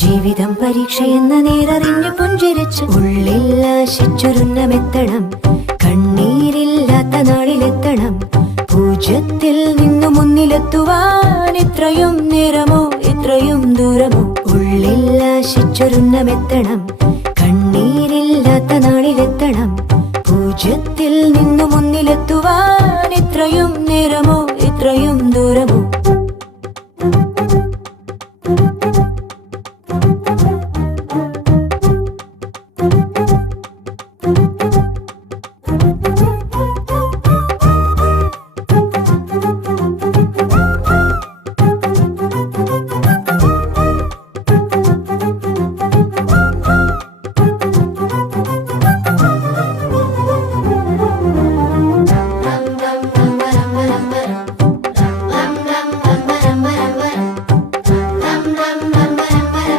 ജീവിതം പരീക്ഷയെന്ന നേരറിഞ്ഞു പുഞ്ചിരിച്ച് ഉള്ളിൽ ആശിച്ചൊരുന്നമെത്തണം. കണ്ണീരില്ലാത്ത നാളിലെത്തണം. പൂജ്യത്തിൽ നിന്നു മുന്നിലെത്തുവാൻ ഇത്രയും നേരമോ ഇത്രയും ദൂരമോ? ഉള്ളിൽ ആശിച്ചൊരുന്നമെത്തണം. കണ്ണീരില്ലാത്ത നാളിലെത്തണം. പൂജ്യത്തിൽ നിന്നു മുന്നിലെത്തുവാൻ ഇത്രയും നേരമോ ഇത്രയും ദൂരമോ?